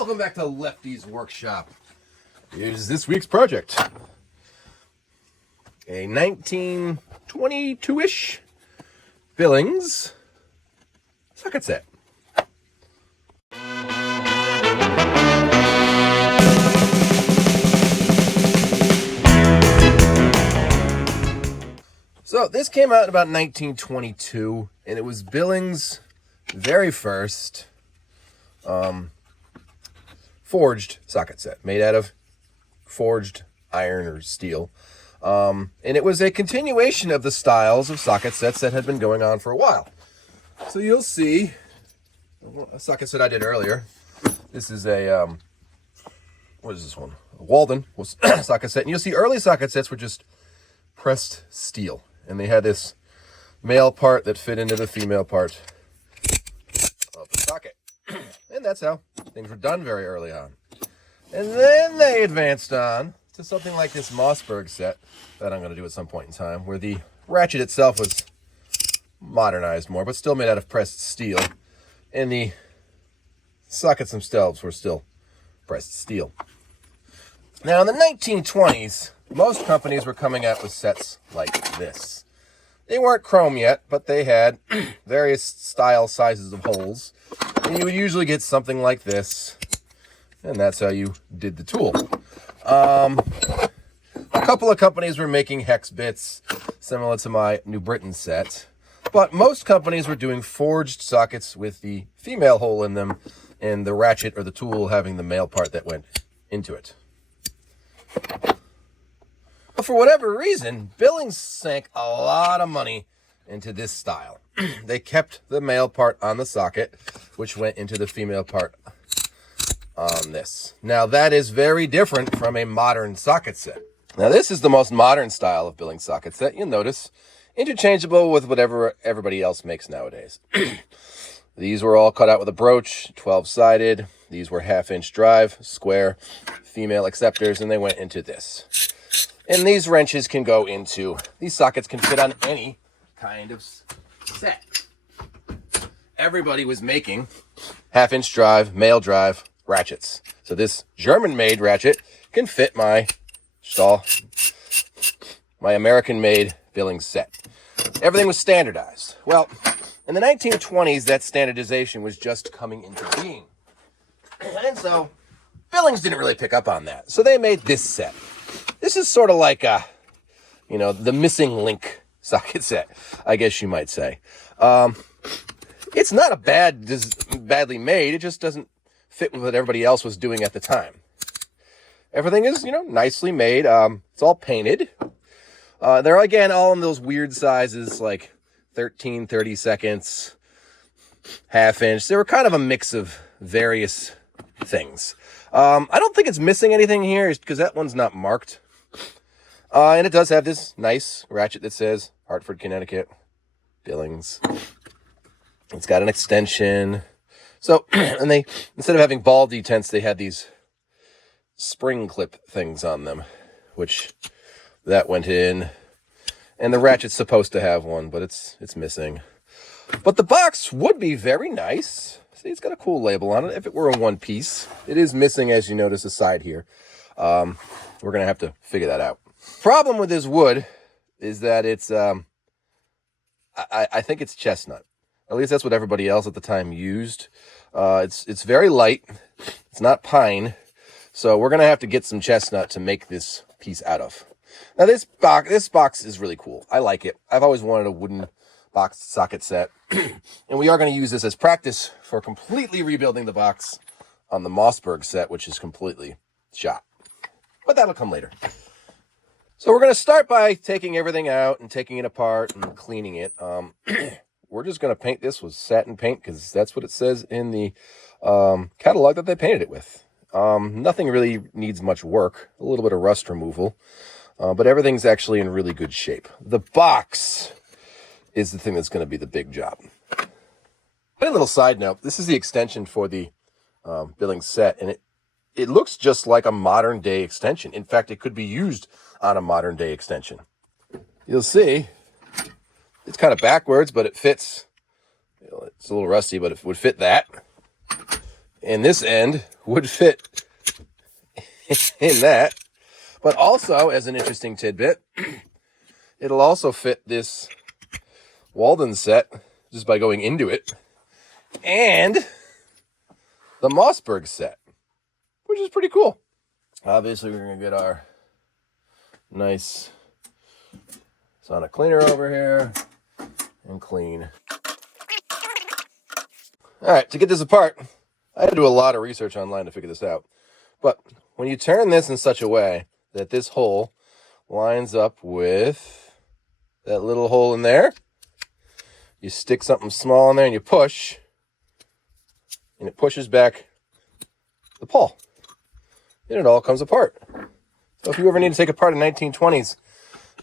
Welcome back to Lefty's Workshop. Here's this week's project. A 1922-ish Billings socket set. So this came out in about 1922, and it was Billings' very first forged socket set, made out of forged iron or steel. And it was a continuation of the styles of socket sets that had been going on for a while. So you'll see a socket set I did earlier. This is a, what is this one? A Walden socket set. And you'll see early socket sets were just pressed steel. And they had this male part that fit into the female part of the socket. And that's how things were done very early on. And then they advanced on to something like this Mossberg set that I'm going to do at some point in time, where the ratchet itself was modernized more, but still made out of pressed steel. And the sockets themselves were still pressed steel. Now, in the 1920s, most companies were coming out with sets like this. They weren't chrome yet, but they had various style sizes of holes. And you would usually get something like this. And that's how you did the tool. A couple of companies were making hex bits, similar to my New Britain set. But most companies were doing forged sockets with the female hole in them and the ratchet or the tool having the male part that went into it. But for whatever reason, Billings sank a lot of money into this style. They kept the male part on the socket, which went into the female part on this. Now, that is very different from a modern socket set. Now, this is the most modern style of Billings socket set. You'll notice interchangeable with whatever everybody else makes nowadays. These were all cut out with a broach, 12-sided. These were half-inch drive, square, female acceptors, and they went into this. And these wrenches can go into, these sockets can fit on any kind of set. Everybody was making half-inch drive, male drive ratchets. So this German-made ratchet can fit my American-made Billings set. Everything was standardized. Well, in the 1920s, that standardization was just coming into being. And so Billings didn't really pick up on that. So they made this set. This is sort of like the missing link socket set, I guess you might say. It's not a badly made. It just doesn't fit with what everybody else was doing at the time. Everything is, nicely made. It's all painted. They're, again, all in those weird sizes, like 13, 30 seconds, half inch. They were kind of a mix of various things. I don't think it's missing anything here because that one's not marked. And it does have this nice ratchet that says Hartford, Connecticut, Billings. It's got an extension. So, and they, instead of having ball detents, they had these spring clip things on them, which that went in. And the ratchet's supposed to have one, but it's missing. But the box would be very nice. See, it's got a cool label on it if it were in one piece. It is missing, as you notice, a side here. We're going to have to figure that out. Problem with this wood is that it's, I think it's chestnut. At least that's what everybody else at the time used. It's very light. It's not pine. So we're going to have to get some chestnut to make this piece out of. Now this box is really cool. I like it. I've always wanted a wooden box socket set. And we are going to use this as practice for completely rebuilding the box on the Mossberg set, which is completely shot. But that'll come later. So we're going to start by taking everything out and taking it apart and cleaning it. We're just going to paint this with satin paint because that's what it says in the catalog that they painted it with. Nothing really needs much work. A little bit of rust removal. But everything's actually in really good shape. The box is the thing that's going to be the big job. A little side note. This is the extension for the Billings set. And it looks just like a modern day extension. In fact, it could be used on a modern day extension. You'll see it's kind of backwards, but it fits. It's a little rusty, but it would fit that. And this end would fit in that. But also, as an interesting tidbit, it'll also fit this Walden set just by going into it. And the Mossberg set, which is pretty cool. Obviously, we're going to get our nice sonic cleaner over here and clean. All right, to get this apart, I had to do a lot of research online to figure this out. But when you turn this in such a way that this hole lines up with that little hole in there, you stick something small in there and you push, and it pushes back the pawl. And it all comes apart. So if you ever need to take apart a 1920s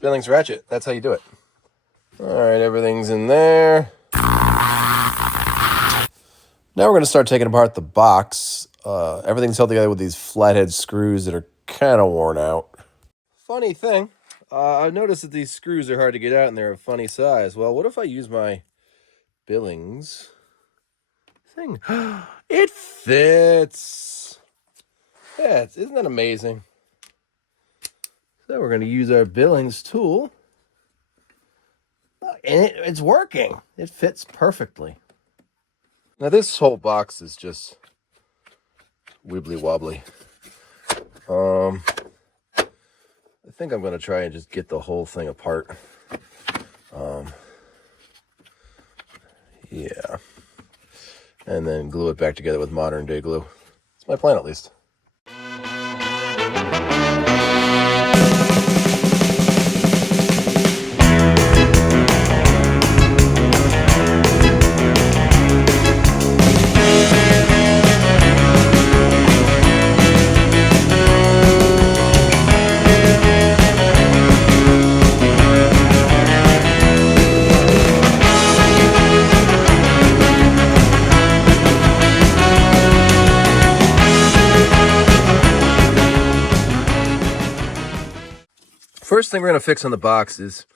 Billings ratchet, that's how you do it. All right, everything's in there. Now we're going to start taking apart the box. Everything's held together with these flathead screws that are kind of worn out. Funny thing, I've noticed that these screws are hard to get out and they're a funny size. Well, what if I use my Billings thing? It fits! Yeah, isn't that amazing? So we're going to use our Billings tool. And it's working. It fits perfectly. Now this whole box is just wibbly wobbly. I think I'm going to try and just get the whole thing apart. Yeah. And then glue it back together with modern day glue. It's my plan, at least. First thing we're going to fix on the box is,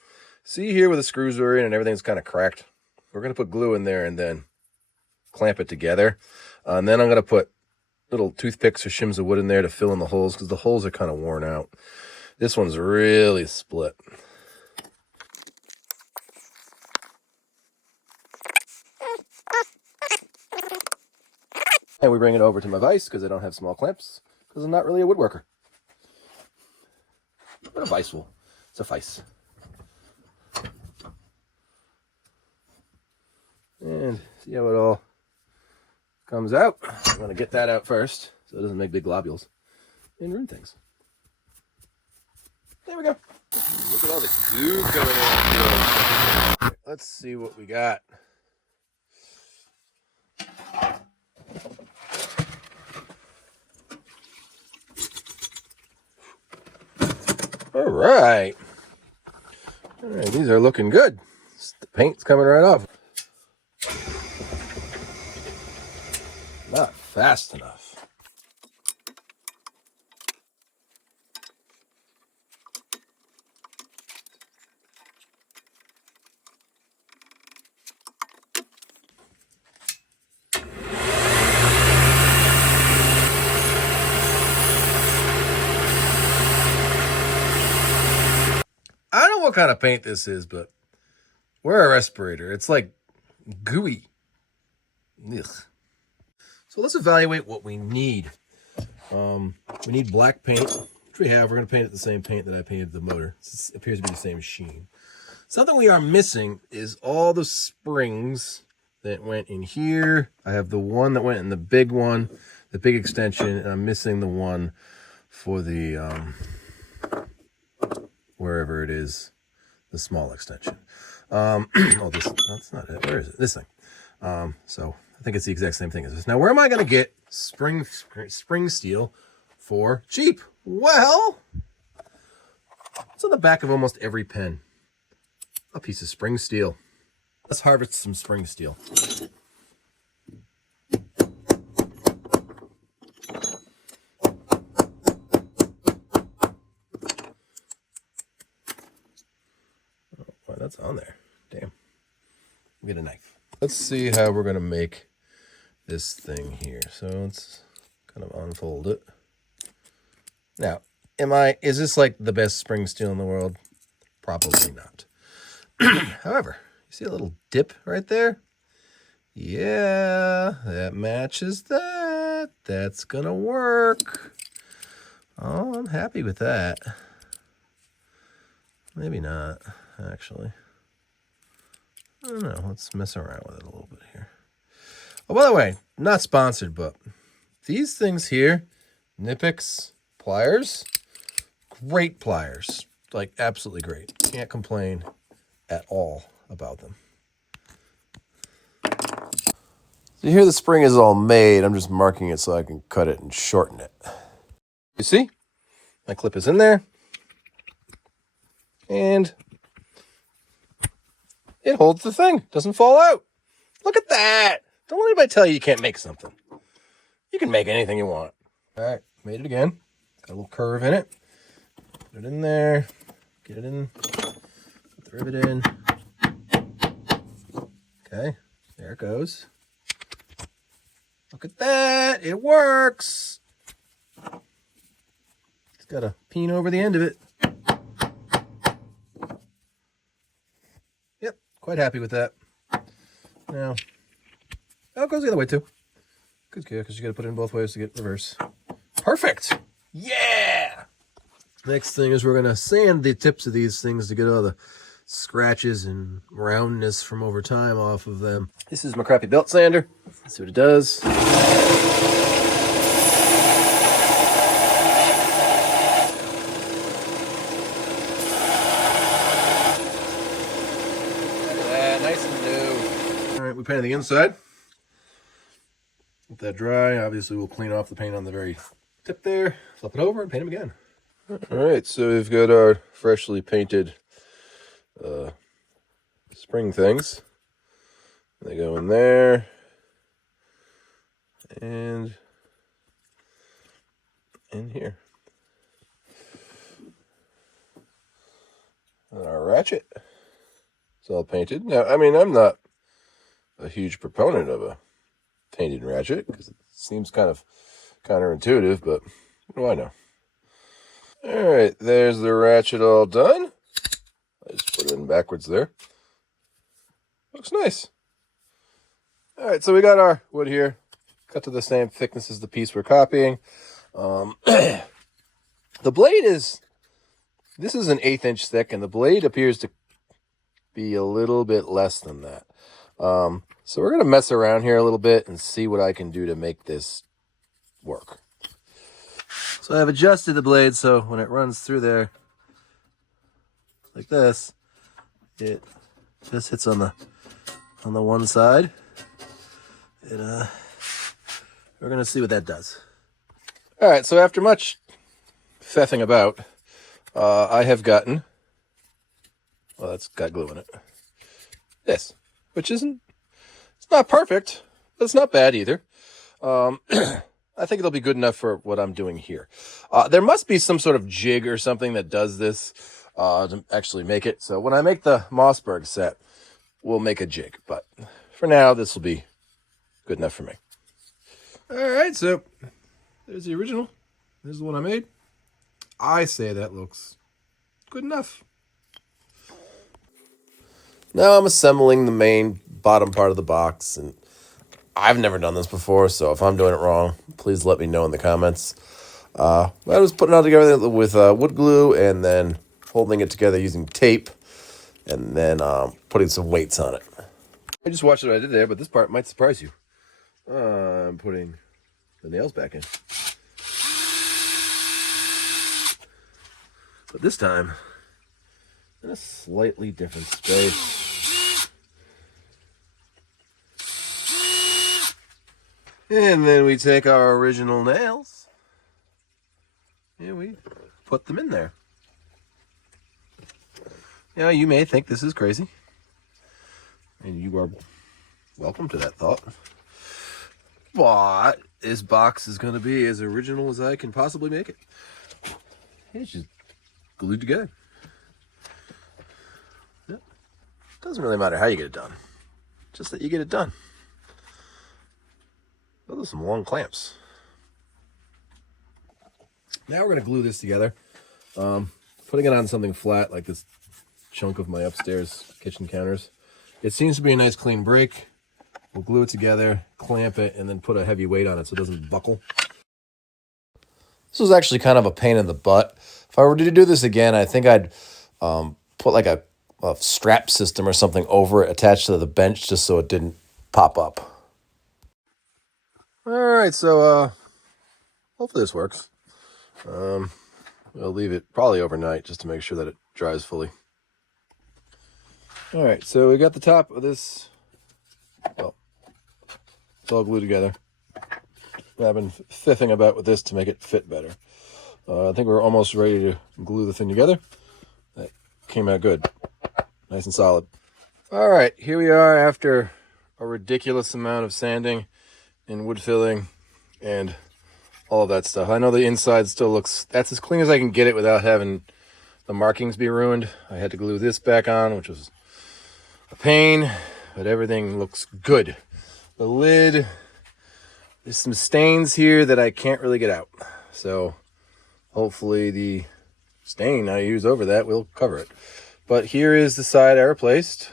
see here where the screws are in and everything's kind of cracked? We're going to put glue in there and then clamp it together. And then I'm going to put little toothpicks or shims of wood in there to fill in the holes because the holes are kind of worn out. This one's really split. And we bring it over to my vise because I don't have small clamps because I'm not really a woodworker. But a vise will suffice. And see how it all comes out. I'm going to get that out first so it doesn't make big globules and ruin things. There we go. Look at all the goo coming out. Let's see what we got. All right. All right, these are looking good. The paint's coming right off. Not fast enough. I don't know what kind of paint this is, but we're a respirator. It's like gooey. Ugh. So let's evaluate what we need. We need black paint, which we have. We're going to paint it the same paint that I painted the motor. It appears to be the same sheen. Something we are missing is all the springs that went in here. I have the one that went in the big one, the big extension, and I'm missing the one for the, wherever it is, the small extension. Oh, that's not it. Where is it? This thing. So I think it's the exact same thing as this. Now, where am I going to get spring steel for cheap? Well, it's on the back of almost every pen. A piece of spring steel. Let's harvest some spring steel. Oh, boy, that's on there. Damn. Get a knife. Let's see how we're going to make this thing here. So let's kind of unfold it. Now, is this like the best spring steel in the world? Probably not. However, you see a little dip right there? Yeah, that matches that. That's gonna work. Oh, I'm happy with that. Maybe not, actually. I don't know. Let's mess around with it a little bit here. Oh, by the way, not sponsored, but these things here, Nipix pliers, great pliers. Like, absolutely great. Can't complain at all about them. So here the spring is all made. I'm just marking it so I can cut it and shorten it. You see? My clip is in there. And it holds the thing. Doesn't fall out. Look at that. Don't let anybody tell you can't make something. You can make anything you want. All right, made it again. Got a little curve in it. Put it in there. Get it in. Put the rivet in. Okay, there it goes. Look at that. It works. It's got a peen over the end of it. Yep, quite happy with that. Now, it goes the other way too. Good, because you got to put it in both ways to get reverse. Perfect. Yeah. Next thing is we're going to sand the tips of these things to get all the scratches and roundness from over time off of them. This is my crappy belt sander. Let's see what it does. Look at that, nice and new. All right, we painted the inside. Let that dry. Obviously, we'll clean off the paint on the very tip there, flip it over, and paint them again. All right, so we've got our freshly painted spring things. They go in there. And in here. And our ratchet. It's all painted. Now, I mean, I'm not a huge proponent of a painted ratchet because it seems kind of counterintuitive, but what do I know? All right, there's the ratchet all done. I just put it in backwards there. Looks nice. All right, so we got our wood here. Cut to the same thickness as the piece we're copying. The blade this is an 1/8 inch thick, and the blade appears to be a little bit less than that. So we're going to mess around here a little bit and see what I can do to make this work. So I've adjusted the blade so when it runs through there like this, it just hits on the one side. We're going to see what that does. All right, so after much feffing about, I have gotten, well, that's got glue in it, this, which it's not perfect, but it's not bad either. I think it'll be good enough for what I'm doing here. There must be some sort of jig or something that does this to actually make it. So when I make the Mossberg set, we'll make a jig. But for now, this will be good enough for me. All right, so there's the original. This is the one I made. I say that looks good enough. Now I'm assembling the main bottom part of the box, and I've never done this before, so if I'm doing it wrong, please let me know in the comments. I was putting it all together with wood glue and then holding it together using tape and then putting some weights on it. I just watched what I did there, but this part might surprise you. I'm putting the nails back in. But this time, in a slightly different space. And then we take our original nails and we put them in there. Now, you may think this is crazy, and you are welcome to that thought. But this box is going to be as original as I can possibly make it. It's just glued together. Yeah. Doesn't really matter how you get it done, just that you get it done. Those are some long clamps. Now we're going to glue this together. Putting it on something flat like this chunk of my upstairs kitchen counters. It seems to be a nice clean break. We'll glue it together, clamp it, and then put a heavy weight on it so it doesn't buckle. This was actually kind of a pain in the butt. If I were to do this again, I think I'd put like a strap system or something over it attached to the bench just so it didn't pop up. All right, so hopefully this works. We'll leave it probably overnight just to make sure that it dries fully. All right, so we got the top of this. Well, it's all glued together. I've been fiffing about with this to make it fit better. I think we're almost ready to glue the thing together. That came out good. Nice and solid. All right, here we are after a ridiculous amount of sanding and wood filling and all of that stuff. I know the inside still looks, that's as clean as I can get it without having the markings be ruined. I had to glue this back on, which was a pain, but everything looks good. The lid, there's some stains here that I can't really get out. So hopefully the stain I use over that will cover it. But here is the side I replaced.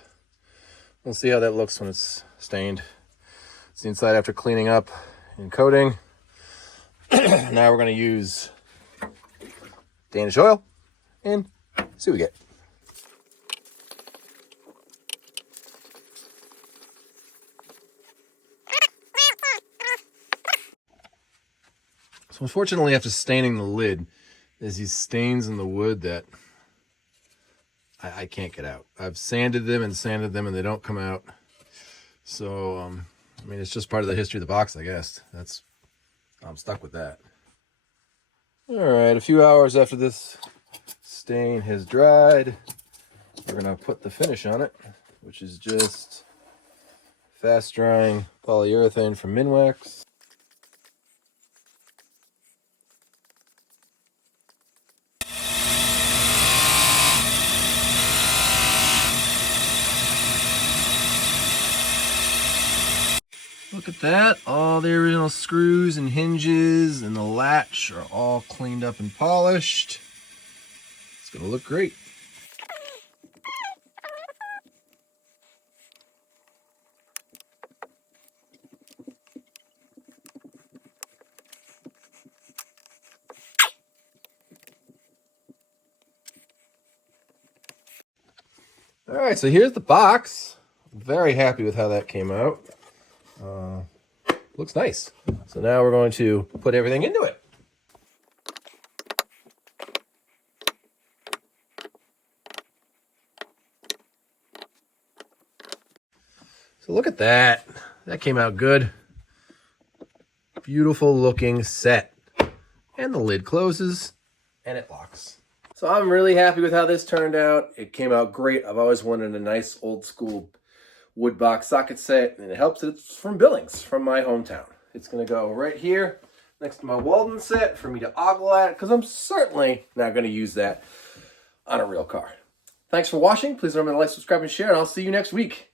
We'll see how that looks when it's stained. It's the inside after cleaning up and coating. Now we're going to use Danish oil and see what we get. So unfortunately, after staining the lid, there's these stains in the wood that I can't get out. I've sanded them and they don't come out. So, I mean, it's just part of the history of the box, I guess. I'm stuck with that. All right, a few hours after this stain has dried, we're gonna put the finish on it, which is just fast drying polyurethane from Minwax. Look at that, all the original screws and hinges and the latch are all cleaned up and polished. It's gonna look great. All right, so here's the box. I'm very happy with how that came out. Looks nice. So now we're going to put everything into it. So look at that. That came out good. Beautiful looking set. And the lid closes and it locks. So I'm really happy with how this turned out. It came out great. I've always wanted a nice old school wood box socket set, and it helps that it's from Billings, from my hometown. It's going to go right here next to my Walden set for me to ogle at, because I'm certainly not going to use that on a real car. Thanks for watching. Please remember to like, subscribe, and share, and I'll see you next week.